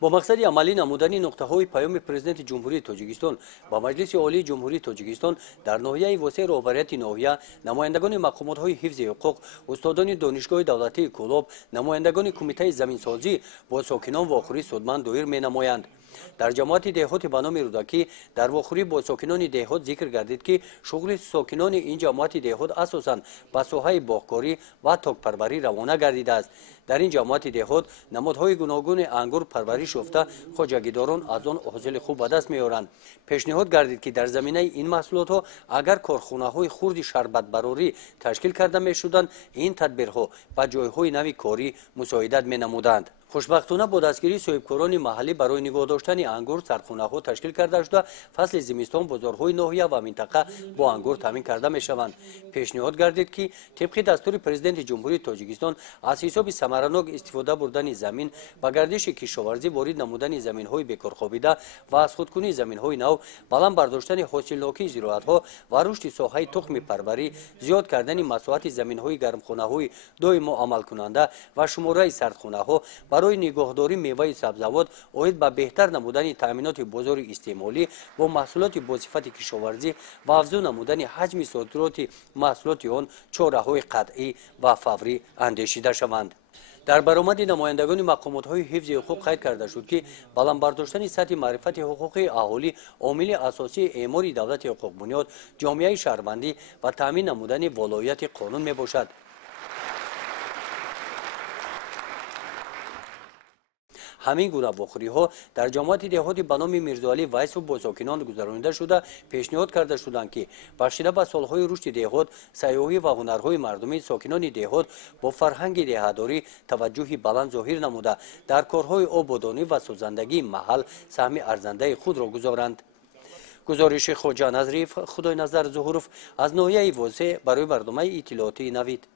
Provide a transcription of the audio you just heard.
با مقصد عملی نمودن نقطه‌های پیام پرزیدنت جمهوری تاجیکستان با مجلس عالی جمهوری تاجیکستان در ناحیه وسیع رهبریت ناحیه، نمایندگان مقامات‌های حفظ حقوق، استادان دانشگاه دولتی کلاب، نمایندگان کمیته زمینسازی با ساکنان واخوری سودمند دایر می‌نمایند. در جماعت دهات به نام رودکی در واخوری با ساکنان دهات ذکر گردید که شغل ساکنان این جماعت دهات اساساً به ساحه باغکاری و تاک‌پروری روانه گردیده است. در این جماعت دهات نمادهای گوناگون انگور پروری شفته خواجگیداران از آن حاصل خوب به دست می‌آورند. پیشنهاد گردید که در زمینه این محصولات ها اگر کارخانه‌های خرد شربت براری تشکیل کرده می‌شدند، این تدبیرها به جای‌های نوی کاری مساعدت می‌نمودند. خوشبختانه با دستگیری صاحبکاران محلی برای نگاه داشتن انگور سرخانه‌ها تشکیل کرده شده فصل زمستان بازارهای ناحیه و منطقه با انگور تامین کرده می‌شوند. پیشنهاد گردید که طبق دستور پرزیدنت جمهوری تاجیکستان از حساب ثمرناک استفاده بردن زمین با گردش کشاورزی وارد نمودن زمین‌های بیکار خوابیده و از خودکنی زمین‌های نو، بلند برداشتن حاصلناکی زراعت‌ها و رشد ساحه تخم پروری، زیاد کردن مساحت زمین‌های گرمخانه‌های دائم عمل کننده و شماره سردخانه‌ها برای نگهداری میوه سبزیجات اید به بهتر نمودن تامینات بازار استعمالی با محصولات با صفت کشاورزی و افزون نمودن حجم صادرات محصولات آن چاره‌های قطعی و فوری اندیشیده شوند. در برآمد نمایندگان مقامات‌های حفظ حقوق قید کرده شد که بلند برداشتن سطح معرفت حقوق اهالی عامل اساسی اعمار دولت حقوق بنیاد، جامعه شهروندی و تامین نمودن ولایت قانون میباشد. همین گونه واخوری ها در جماعت دهات به نام میرزاعلی ویس و با ساکنان گذرانیده شده پیشنهاد کرده شدند که بخشیده به سالهای رشد دهات، سیاحی و هنرهای مردمی ساکنان دهات با فرهنگ دهه‌داری توجهی بلند ظاهر نموده در کارهای آبادانی و سازندگی محل سهم ارزنده خود را گذارند. گزارش خواجه نظریف خدای نظر ظهورف از ناحیه واسع برای برنامه اطلاعاتی نوید.